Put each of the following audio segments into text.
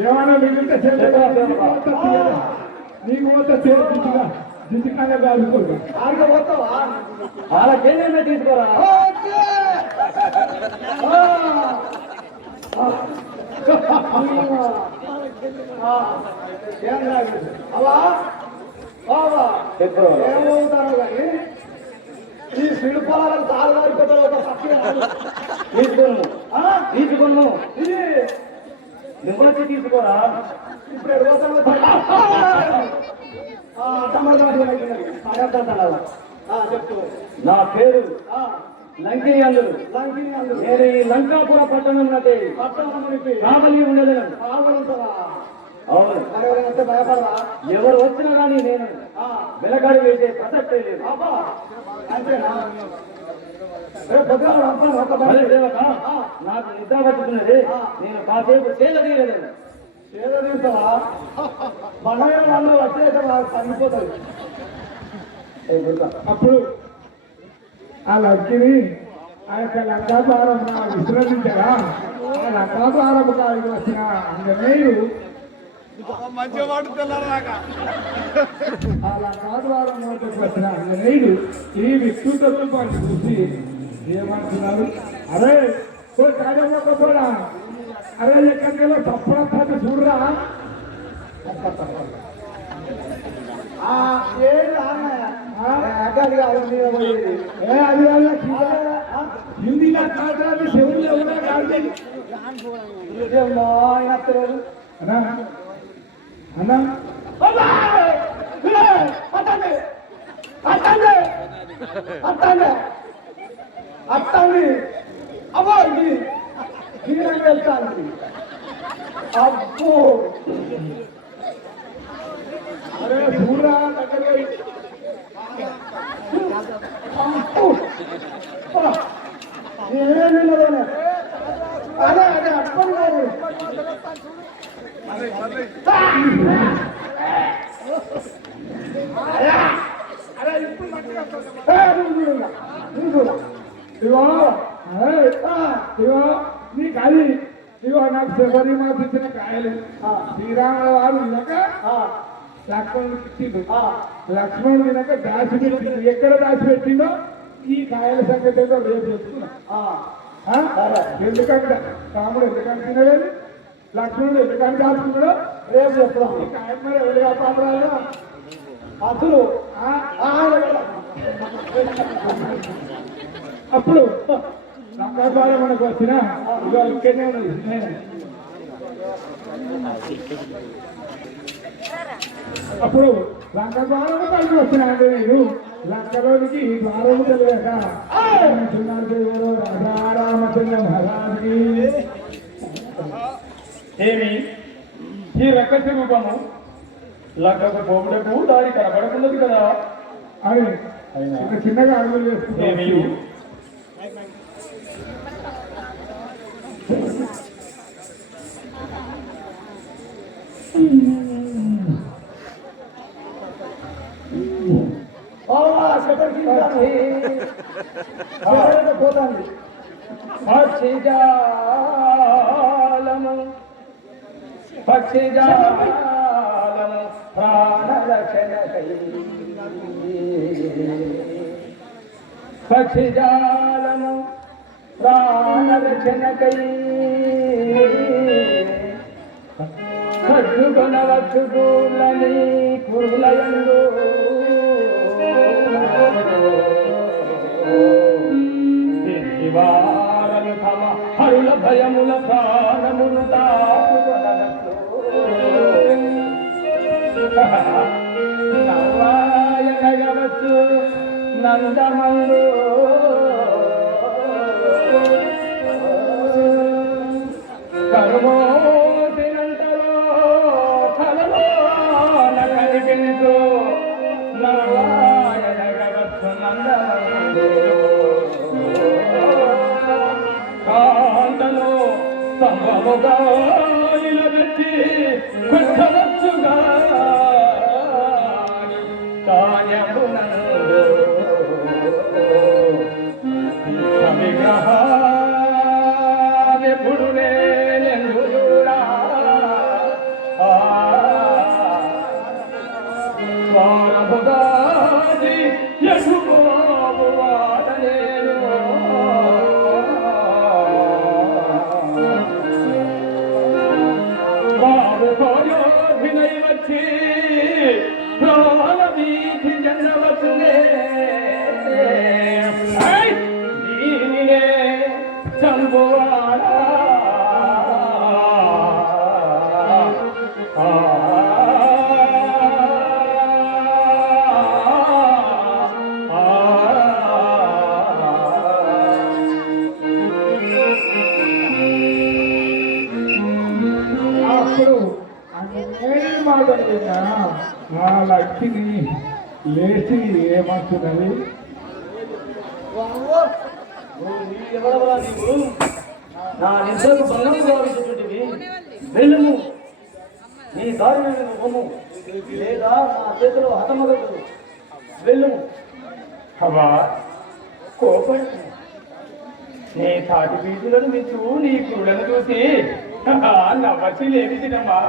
ఏమన్నా మిగిలితే నీకు పోతే చేర్చుగా దించుకానే కాదుకోరు వాళ్ళకేమైనా తీసుకోరా ఏమవుతారో కానీ ఈ శిల్పాలను తాళగారిపోతారు ఒక పక్షి తీసుకున్నాను నువ్వు తీసుకోరా ఇప్పుడు చెప్తూ నా పేరు లంకిని అందులు నేను ఈ లంకాపుర పట్టణం నటి కావలి ఉండదు అవును భయపడరా ఎవరు వచ్చినా కానీ నేను వెలగాడి వేసే ప్రసక్తే లేదు అంతేనా నాకు నిద్ర పట్టుకున్నది నేను కాసేపు సేద తీయలేదు సేద తీస్తావా మనమే వాళ్ళు వచ్చే తగ్గిపోతుంది అప్పుడు ఆ లక్ష్మిని ఆ యొక్క లంకాద్వారం విశ్రమించగా ఆ లంకాద్వారం కాడికి వచ్చిన అంజనేయుడు మంచిగా వాడుతున్నారాక ఆ లంకాద్వారం నోటికి వచ్చిన అంజనేయుడు ఈ విష్ణుతత్వాన్ని చూసి ఏమంటున్నారు అరే కార్యక్రమా అరే ఎక్కడికి తప్పని చూడరా హిందీలో కాదు శివులు ఎవరో కాదు అన్నా అట్టండి అబ్బో ఇది తీరం వెళ్తాను అబ్బో అరే చూడరా దగ్గర ఏమీ లేదనే అదే అదే అప్పని కాదు అరే ఇప్పుడు ఇగో నీకు అది ఇగో నాకు శబరి మాత ఇచ్చిన కాయలు శ్రీరాముల వారు వినక లక్ష్మణుడికి ఇచ్చిండు లక్ష్మణుడు వినక దాచిపెట్టిండు ఎక్కడ దాచిపెట్టిండో ఈ కాయల సంగతి ఏదో రేపు చెప్తున్నా ఎందుకంటే రాముడు ఎందుకంటే తినలేదు లక్ష్మణుడు ఎందుకంటే దాచుకున్నాడో రేపు చెప్తున్నాం ఈ కాయలు మరి ఎవరు కాపాడాలో అసలు అప్పుడు లంకాద్వార మనకు వచ్చిన ఇవాళ ఇక్కడనే ఉన్నది అప్పుడు లంకాద్వారం కలిసి వచ్చిన నేను లంకలోనికి ద్వారము తెలియక రామచంద్ర మహారాజుని ఏమి ఈ రకస రూపము లక్కకు పోవుటకు దారి కనబడుతున్నది కదా అని అయినా చిన్నగా అడుగులు ఏమి వేసుకుంటాం. పోతాంది పక్షిజాలము పక్షిజాలము ప్రాణరక్షణకై పక్షిజాలము ప్రాణరక్షణకై కట్టుకొనవచ్చు కూలని కురులయందు వారలు తమ హరుల భయముల ప్రాణమును దాచుకొనవచ్చు నవ్వాయనగవచ్చు నందమందు కరుమోతినంతలో కలలో కనిపించు నవ్వాయనగవచ్చు నందమందు కాంతలో సంభవగా నిలబెట్టి పెట్టవచ్చుగా కాయమునందు విగ్రహాలెప్పుడు నేనెందురా స్వారముగాది యశుబాబు వాడలేను వచ్చి వీధి జనవచ్చునే దీనినే చంపువాడా అప్పుడు మాట్లాడినా ఆ లక్ష్మిని లేచి ఏమంటున్నది? ఎవరెవరా నీవు నా నిద్రకు భంగము గావించుకుంటువి వెళ్ళము నీ దారి బొమ్ము లేదా నా చేతిలో హతమగదు వెళ్ళము అబ్బా కోపడి నీ తాటి బీజులను మించు నీ క్రూడను చూసి నవ్వచ్చి లేవి తినమ్మా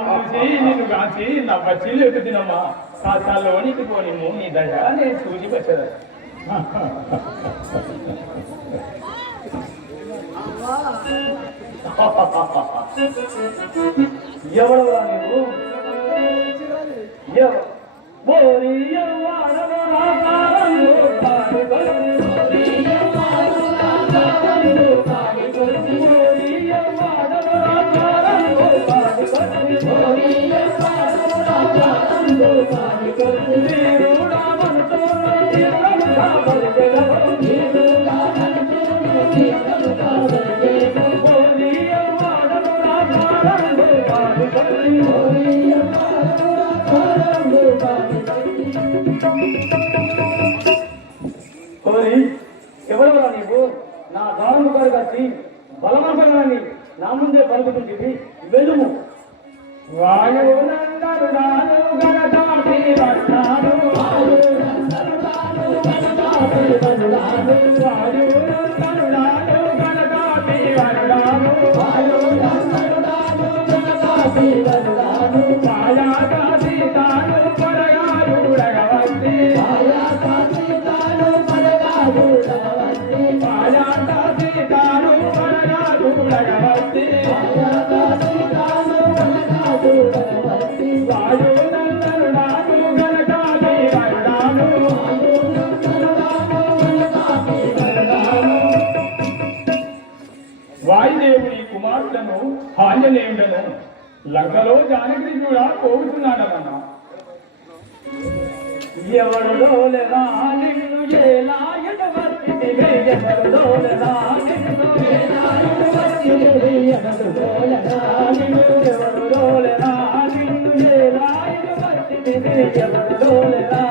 చూసి నిన్ను కాచి నవ్వచ్చి లేవి తినమ్మా కాచాలోనికి పోనిము నీ దయ నేను చూసి వచ్చేదా ఎవడవరా నువ్వు ఎవరెవరా నీవు నా దారుణ గారు వచ్చి బలవంతనాన్ని నా ముందే పలుకుతుంది వెలుము వాయునందరు నాను గణతాపి వస్తాను వాయునందరు నాను గణతాపి వస్తాను మాయాకాశి తాను పరగారుడగవస్తే మాయాకాశి తాను పరగారుడగవస్తే మాయాకాశి తాను పరగారుడగవస్తే మాయాకాశి తాను పరగారుడగవస్తే వాయునందరు నాను గణతాపి వస్తాను వాయునందరు నాను గణతాపి వస్తాను వాయుదేవుని కుమారులను ఆంజనేయులను లంకలో జానకి కూడా పోగుతున్నాడన్న ఎవరు డోలెరా నిన్ను ఎలా ఎడవర్తివి ఎవరు డోలెరా నిన్ను ఎలా ఎడవర్తివి ఎవరు డోలెరా నిన్ను ఎవరు డోలెరా నిన్ను ఎలా ఎడవర్తివి ఎవరు డోలెరా